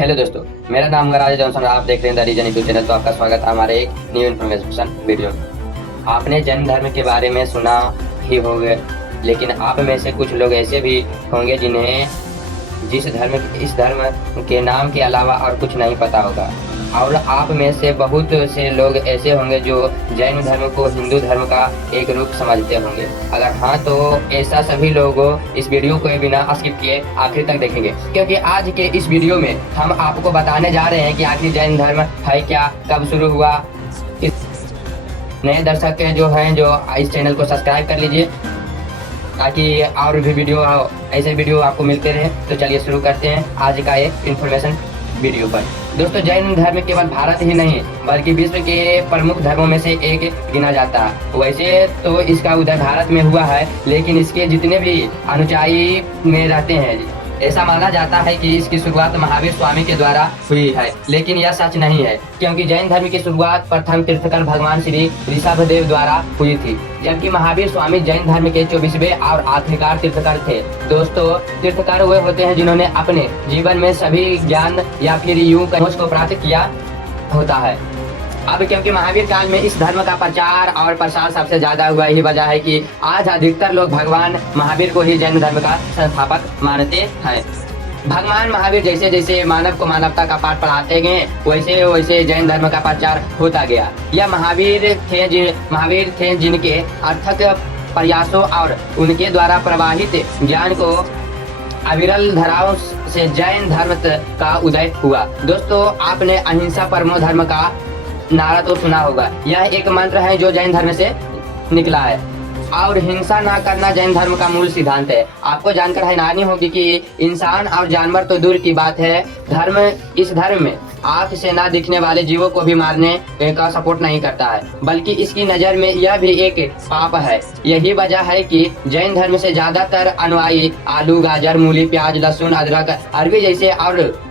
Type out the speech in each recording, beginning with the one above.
Hello दोस्तों, मेरा नाम गराज जॉनसन। आप देख रहे हैं द रीजन यूट्यूब चैनल। तो आपका स्वागत है हमारे एक न्यू इन्फॉर्मेशन वीडियो में। आपने जैन धर्म के बारे में सुना ही होगा, लेकिन आप में से कुछ लोग ऐसे भी होंगे जिन्हें इस धर्म के नाम के अलावा और कुछ नहीं पता होगा। और आप में से बहुत से लोग ऐसे होंगे जो जैन धर्म को हिंदू धर्म का एक रूप समझते होंगे। अगर हाँ, तो ऐसा सभी लोग इस वीडियो को बिना स्किप किए आखिर तक देखेंगे, क्योंकि आज के इस वीडियो में हम आपको बताने जा रहे हैं कि आखिर जैन धर्म है क्या, कब शुरू हुआ। नए दर्शक जो हैं जो इस चैनल को सब्सक्राइब कर लीजिए ताकि और भी ऐसे वीडियो आपको मिलते रहे। तो चलिए शुरू करते हैं आज का एक इन्फॉर्मेशन वीडियो पर। दोस्तों, जैन धर्म केवल भारत ही नहीं बल्कि विश्व के प्रमुख धर्मों में से एक गिना जाता है। वैसे तो इसका उदय भारत में हुआ है, लेकिन इसके जितने भी अनुयायी में रहते हैं ऐसा माना जाता है कि इसकी शुरुआत महावीर स्वामी के द्वारा हुई है, लेकिन यह सच नहीं है, क्योंकि जैन धर्म की शुरुआत प्रथम तीर्थकर भगवान श्री ऋषभदेव द्वारा हुई थी, जबकि महावीर स्वामी जैन धर्म के 24वें और आखिरकार तीर्थकर थे। दोस्तों, तीर्थकर वे होते हैं जिन्होंने अपने जीवन में सभी ज्ञान या फिर यूं मोक्ष को प्राप्त किया होता है। अब क्योंकि महावीर काल में इस धर्म का प्रचार और प्रसार सबसे ज्यादा हुआ, यही वजह है कि आज अधिकतर लोग भगवान महावीर को ही जैन धर्म का संस्थापक मानते हैं। भगवान महावीर जैसे जैसे मानव को मानवता का पाठ पढ़ाते गए, वैसे वैसे जैन धर्म का प्रचार होता गया। यह महावीर थे जिनके अथक प्रयासों और उनके द्वारा प्रवाहित ज्ञान को अविरल धाराओं से जैन धर्म का उदय हुआ। दोस्तों, आपने अहिंसा परमो धर्म का नारा तो सुना होगा। यह एक मंत्र है जो जैन धर्म से निकला है, और हिंसा ना करना जैन धर्म का मूल सिद्धांत है। आपको जानकर हैरानी होगी कि इंसान और जानवर तो दूर की बात है, इस धर्म में आंख से ना दिखने वाले जीवों को भी मारने का सपोर्ट नहीं करता है, बल्कि इसकी नजर में यह भी एक पाप है। यही वजह है कि जैन धर्म से ज्यादातर अनुयायी आलू, गाजर, मूली, प्याज, लहसुन, अदरक, अरबी जैसे और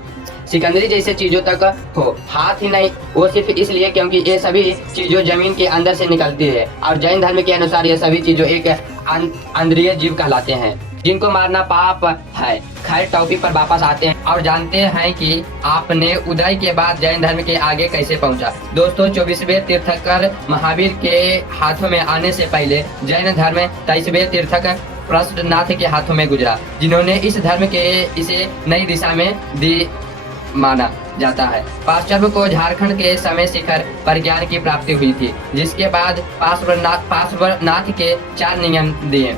सिकंदरी जैसे चीजों तक हो हाथ ही नहीं, वो सिर्फ इसलिए क्योंकि ये सभी चीजों जमीन के अंदर से निकलती है, और जैन धर्म के अनुसार ये सभी चीजों एक अंदरीय जीव कहलाते हैं जिनको मारना पाप है। खैर, टॉपिक पर वापस आते हैं और जानते हैं कि आपने उदय के बाद जैन धर्म के आगे कैसे पहुंचा। दोस्तों, 24वें तीर्थकर महावीर के हाथों में आने से पहले जैन धर्म 23वें तीर्थकर प्रष्टनाथ के हाथों में गुजरा, जिन्होंने इस धर्म के इसे नई दिशा में दी माना जाता है। पाश्चात्य को झारखंड के समय शिखर पर ज्ञान की प्राप्ति हुई थी, जिसके बाद पार्श्वनाथ के 4 नियम दिए।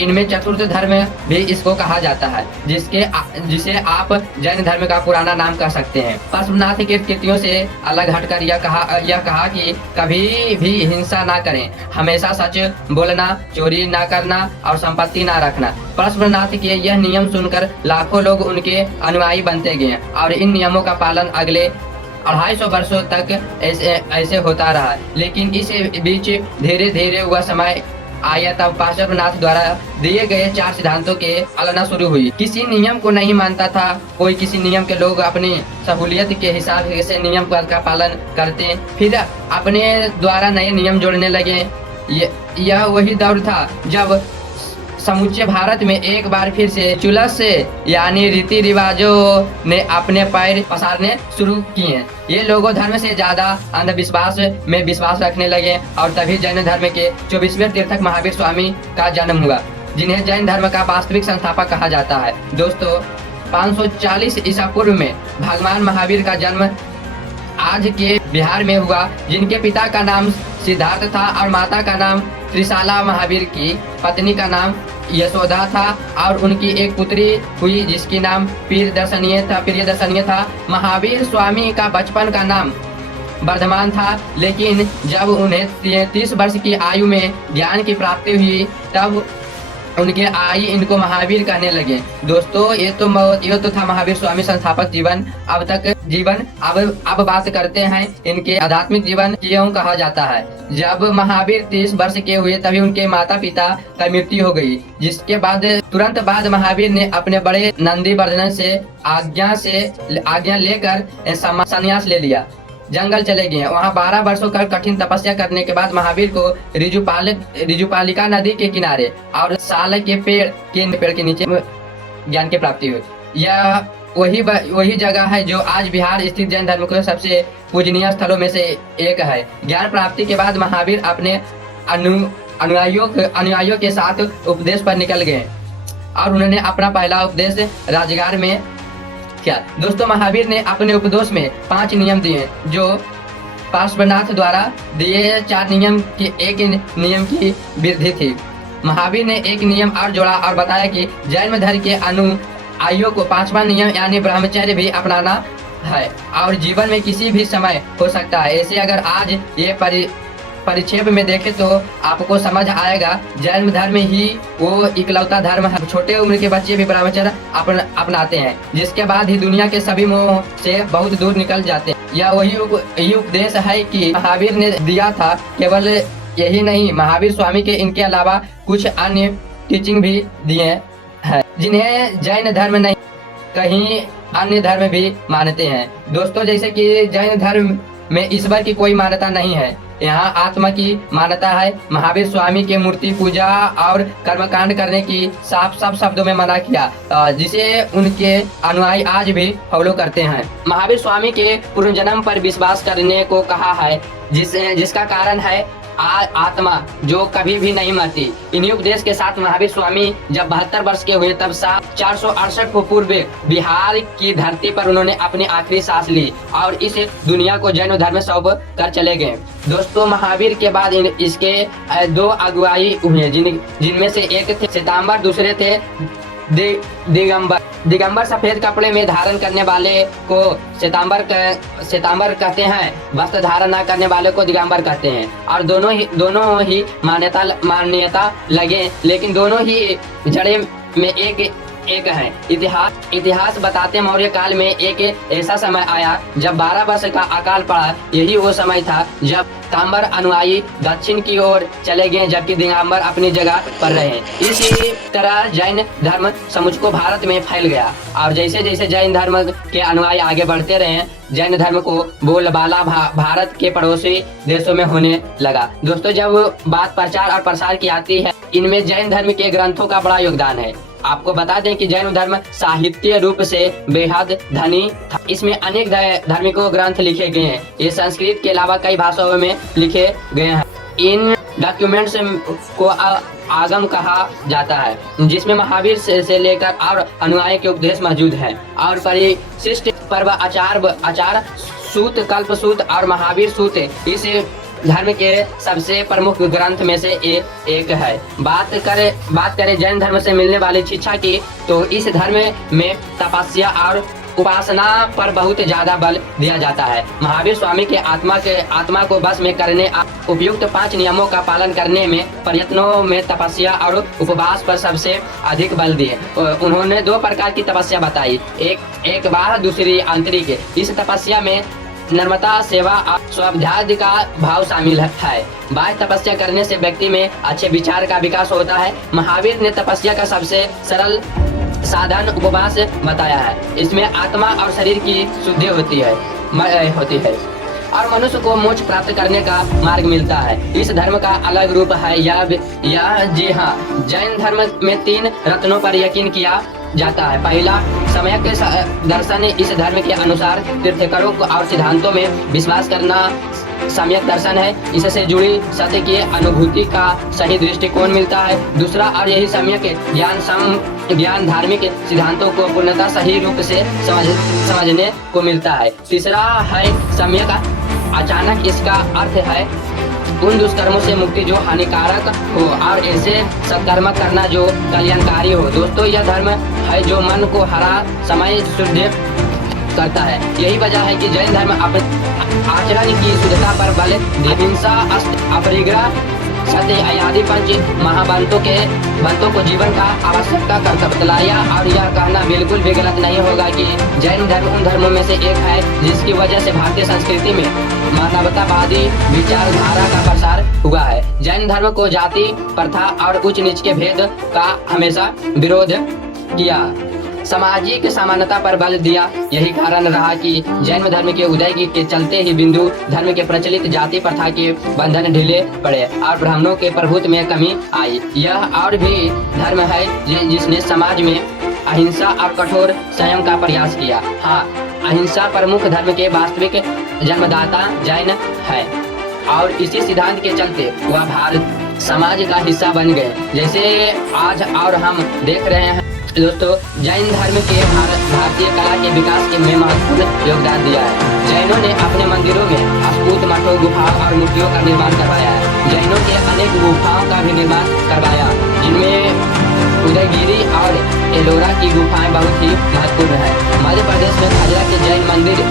इनमें चतुर्थ धर्म भी इसको कहा जाता है, जिसे आप जैन धर्म का पुराना नाम कह सकते हैं। पार्श्वनाथ की कृतियों से अलग हटकर यह कहा कि कभी भी हिंसा ना करें, हमेशा सच बोलना, चोरी ना करना और संपत्ति ना रखना। पार्श्वनाथ के यह नियम सुनकर लाखों लोग उनके अनुयायी बनते गए, और इन नियमों का पालन अगले 250 वर्षों तक ऐसे होता रहा। लेकिन इस बीच धीरे धीरे वह समय आया तब पार्श्वनाथ द्वारा दिए गए 4 सिद्धांतों के आलोचना शुरू हुई। किसी नियम को नहीं मानता था कोई, किसी नियम के लोग अपनी सहूलियत के हिसाब से नियम का पालन करते, फिर अपने द्वारा नए नियम जोड़ने लगे। यह वही दौर था जब समूचे भारत में एक बार फिर से चुलस यानी रीति रिवाजों ने अपने पैर पसारने शुरू किए। ये लोगों धर्म से ज्यादा अंधविश्वास में विश्वास रखने लगे, और तभी जैन धर्म के 24वें तीर्थक महावीर स्वामी का जन्म हुआ, जिन्हें जैन धर्म का वास्तविक संस्थापक कहा जाता है। दोस्तों, 540 ईसा पूर्व में भगवान महावीर का जन्म आज के बिहार में हुआ, जिनके पिता का नाम सिद्धार्थ था और माता का नाम त्रिशाला। महावीर की पत्नी का नाम यशोदा था, और उनकी एक पुत्री हुई जिसकी नाम प्रियदर्शनीय था। महावीर स्वामी का बचपन का नाम वर्धमान था, लेकिन जब उन्हें 30 वर्ष की आयु में ज्ञान की प्राप्ति हुई तब उनके आई इनको महावीर कहने लगे। दोस्तों, ये तो था महावीर स्वामी संस्थापक जीवन। अब बात करते हैं इनके आध्यात्मिक जीवन क्यों कहा जाता है। जब महावीर 30 वर्ष के हुए तभी उनके माता पिता की मृत्यु हो गई, जिसके बाद तुरंत बाद महावीर ने अपने बड़े नंदीवर्धन से आज्ञा लेकर संन्यास ले लिया, जंगल चले गए। वहाँ 12 वर्षों का कठिन तपस्या करने के बाद महावीर को रिजुपालिका नदी के किनारे और साल के पेड़ के नीचे ज्ञान की प्राप्ति हुई। यह वही जगह है जो आज बिहार स्थित जैन धर्म के सबसे पूजनीय स्थलों में से एक है। ज्ञान प्राप्ति के बाद महावीर अपने अनुयायियों के साथ उपदेश पर निकल गए और उन्होंने अपना पहला उपदेश राजगार में किया। दोस्तों, महावीर ने अपने उपदेश में 5 नियम दिए जो पार्श्वनाथ द्वारा दिए 4 नियम की एक नियम की वृद्धि थी। महावीर ने एक नियम और जोड़ा और बताया कि जैन धर्म के अनुयायियों को 5वां नियम यानी ब्रह्मचर्य भी अपनाना है और जीवन में किसी भी समय हो सकता है। ऐसे अगर आज ये परिक्षेप में देखें तो आपको समझ आएगा जैन धर्म ही वो इकलौता धर्म है। छोटे उम्र के बच्चे भी ब्रह्मचर्य अपनाते हैं, जिसके बाद ही दुनिया के सभी मोह से बहुत दूर निकल जाते हैं। यह वही उपदेश है कि महावीर ने दिया था। केवल यही नहीं, महावीर स्वामी के इनके अलावा कुछ अन्य टीचिंग भी दिए हैं जिन्हें जैन धर्म नहीं कहीं अन्य धर्म भी मानते हैं। दोस्तों, जैसे कि जैन धर्म में ईश्वर की कोई मान्यता नहीं है, यहाँ आत्मा की मान्यता है। महावीर स्वामी के मूर्ति पूजा और कर्मकांड करने की साफ शब्दों में मना किया, जिसे उनके अनुयायी आज भी फॉलो करते हैं। महावीर स्वामी के पुनर्जन्म पर विश्वास करने को कहा है, जिसका कारण है आत्मा जो कभी भी नहीं मरती। इन्हीं उपदेश के साथ महावीर स्वामी जब 72 वर्ष के हुए तब 468 को पूर्व बिहार की धरती पर उन्होंने अपनी आखिरी सांस ली और इस दुनिया को जैन धर्म में सौंप कर चले गए। दोस्तों, महावीर के बाद इसके 2 अगुवाई हुए, जिनमें से एक थे श्वेतांबर, दूसरे थे दिगंबर सफेद कपड़े में धारण करने वाले को श्वेतांबर कहते हैं, वस्त्र धारण न करने वाले को दिगंबर कहते हैं। और दोनों ही मान्यता लगे, लेकिन दोनों ही जड़े में एक है। इतिहास बताते मौर्य काल में एक ऐसा समय आया जब 12 वर्ष का अकाल पड़ा। यही वो समय था जब तांबर अनुयायी दक्षिण की ओर चले गए, जबकि दिगंबर अपनी जगह पर रहे। इसी तरह जैन धर्म समुचको भारत में फैल गया और जैसे जैसे जैन धर्म के अनुयायी आगे बढ़ते रहे, जैन धर्म को बोलबाला भारत के पड़ोसी देशों में होने लगा। दोस्तों, जब बात प्रचार और प्रसार की आती है, इनमें जैन धर्म के ग्रंथों का बड़ा योगदान है। आपको बता दें कि जैन धर्म साहित्य रूप से बेहद धनी था। इसमें अनेक धार्मिक ग्रंथ लिखे गए हैं। ये संस्कृत के अलावा कई भाषाओं में लिखे गए हैं। इन डॉक्यूमेंट्स को आगम कहा जाता है, जिसमें महावीर से लेकर और अनुयायी के उपदेश मौजूद हैं और परिशिष्ट पर्व आचार सूत, कल्प सूत और महावीर सूत इस धर्म के सबसे प्रमुख ग्रंथ में से एक है। बात करें जैन धर्म से मिलने वाली शिक्षा की, तो इस धर्म में तपस्या और उपासना पर बहुत ज्यादा बल दिया जाता है। महावीर स्वामी के आत्मा को बस में करने उपयुक्त 5 नियमों का पालन करने में प्रयत्नों में तपस्या और उपवास पर सबसे अधिक बल दिए। उन्होंने 2 प्रकार की तपस्या बताई, एक बाह्य, दूसरी आंतरिक। इस तपस्या में नम्रता, सेवा और स्वाध्याय का भाव शामिल है। बाह्य तपस्या करने से व्यक्ति में अच्छे विचार का विकास होता है। महावीर ने तपस्या का सबसे सरल साधन उपवास बताया है। इसमें आत्मा और शरीर की शुद्धि होती है और मनुष्य को मोक्ष प्राप्त करने का मार्ग मिलता है। इस धर्म का अलग रूप है यह जी हाँ, जैन धर्म में 3 रत्नों पर यकीन किया जाता है। पहला, सम्यक दर्शन। इस धर्म के अनुसार तीर्थंकरों और सिद्धांतों में विश्वास करना सम्यक दर्शन है। इससे जुड़ी सत्य की अनुभूति का सही दृष्टिकोण मिलता है। दूसरा, और यही सम्यक ज्ञान धार्मिक सिद्धांतों को पूर्णतः सही रूप से समझने को मिलता है। तीसरा है सम्यक अचानक। इसका अर्थ है उन दुष्कर्मों से मुक्ति जो हानिकारक हो और ऐसे सत्कर्म करना जो कल्याणकारी हो। दोस्तों, यह धर्म है जो मन को हरा समय शुद्ध करता है। यही वजह है कि जैन धर्म अपने आचरण की शुद्धता पर बल अहिंसा, अपरिग्रह, सत्य आदि पंच महाबंतों को जीवन का आवश्यकता कर्तव्य बतलाया। और यह कहना बिल्कुल भी गलत नहीं होगा कि जैन धर्म उन धर्मों में से एक है जिसकी वजह से भारतीय संस्कृति में मानवतावादी विचारधारा का प्रसार हुआ है। जैन धर्म को जाति, प्रथा और उच्च नीच के भेद का हमेशा विरोध किया, सामाजिक समानता पर बल दिया। यही कारण रहा कि जैन धर्म के उदय के चलते ही हिंदू धर्म के प्रचलित जाति प्रथा के बंधन ढीले पड़े और ब्राह्मणों के प्रभुत्व में कमी आई। यह और भी धर्म है जिसने समाज में अहिंसा और कठोर संयम का प्रयास किया। हाँ, अहिंसा प्रमुख धर्म के वास्तविक जन्मदाता जैन है और इसी सिद्धांत के चलते वह भारत समाज का हिस्सा बन गए, जैसे आज और हम देख रहे हैं। दोस्तों, जैन धर्म के भारतीय कला के विकास के में महत्वपूर्ण योगदान दिया है। जैनों ने अपने मंदिरों में स्तूप, मठों, गुफाओं और मूर्तियों का निर्माण करवाया है। जैनों के अनेक गुफाओं का भी निर्माण करवाया, जिनमें उदयगिरी और एलोरा की गुफाएं बहुत ही महत्वपूर्ण है। मध्य प्रदेश में खजरा के जैन मंदिर,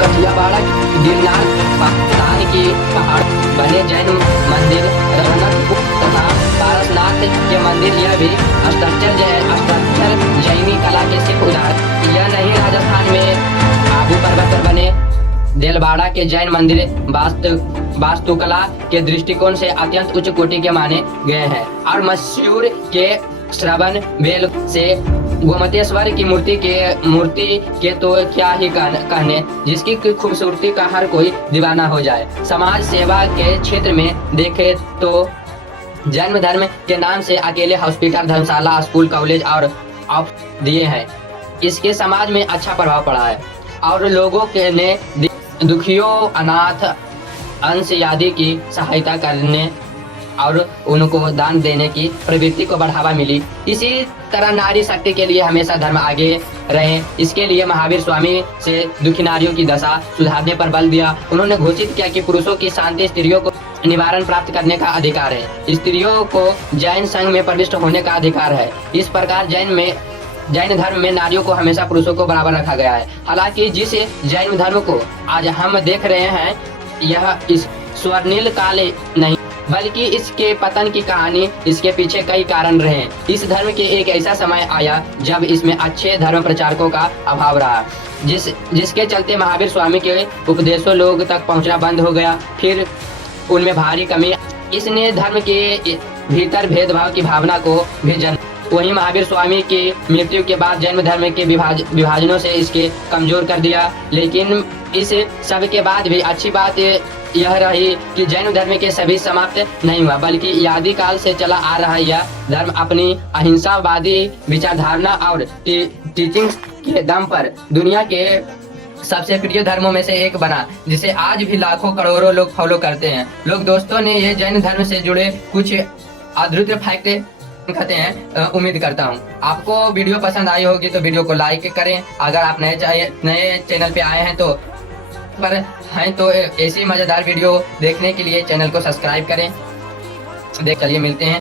कठियावाड़ा, गिरनार, पाकिस्तान की पहाड़ बने जैन मंदिर, रघुनाथपुर तथा पारसनाथ के मंदिर, यह भी स्ट्रक्चर जैनी कला के सिर्फ उदाहरण। यह नहीं, राजस्थान में आबू पर्वत पर बने देलवाड़ा के जैन मंदिर वास्तुकला के दृष्टिकोण से अत्यंत उच्च कोटि के माने गए हैं। और मैसूर के श्रवण बेल से गोमतेश्वर की मूर्ति के तो क्या ही कहने, जिसकी खूबसूरती का हर कोई दीवाना हो जाए। समाज सेवा के क्षेत्र में देखें तो जैन धर्म के नाम से अकेले हॉस्पिटल, धर्मशाला, स्कूल, कॉलेज और ऑफ दिए हैं। इसके समाज में अच्छा प्रभाव पड़ा है और लोगों के ने दुखियों, अनाथ, अंश आदि की सहायता करने और उनको दान देने की प्रवृत्ति को बढ़ावा मिली। इसी तरह नारी शक्ति के लिए हमेशा धर्म आगे रहे। इसके लिए महावीर स्वामी से दुखी नारियों की दशा सुधारने पर बल दिया। उन्होंने घोषित किया कि पुरुषों की शांति, स्त्रियों को निवारण प्राप्त करने का अधिकार है, स्त्रियों को जैन संघ में प्रविष्ट होने का अधिकार है। इस प्रकार जैन धर्म में नारियों को हमेशा पुरुषों को बराबर रखा गया है। हालांकि जिस जैन धर्म को आज हम देख रहे हैं, यह इस स्वर्णिल काल नहीं, बल्कि इसके पतन की कहानी, इसके पीछे कई कारण रहे। इस धर्म के एक ऐसा समय आया जब इसमें अच्छे धर्म प्रचारकों का अभाव रहा, जिसके चलते महावीर स्वामी के उपदेशों लोग तक पहुंचना बंद हो गया। फिर उनमें भारी कमी, इसने धर्म के भीतर भेदभाव की भावना को भी जन्म। वहीं महावीर स्वामी की मृत्यु के बाद जैन धर्म के विभाजनों से इसके कमजोर कर दिया। लेकिन इस सब के बाद भी अच्छी बात यह रही कि जैन धर्म के सभी समाप्त नहीं हुआ, बल्कि आदि काल से चला आ रहा यह धर्म अपनी अहिंसावादी विचारधारा और टीचिंग्स के दम पर दुनिया के सबसे प्रिय धर्मों में से एक बना, जिसे आज भी लाखों करोड़ों लोग फॉलो करते हैं। लोग दोस्तों ने ये जैन धर्म से जुड़े कुछ अद्भुत फैक्ट कहते हैं। उम्मीद करता हूँ आपको वीडियो पसंद आई होगी, तो वीडियो को लाइक करें। अगर आप नए चैनल पे आए हैं तो ऐसी मजेदार वीडियो देखने के लिए चैनल को सब्सक्राइब करें। चलिए मिलते हैं।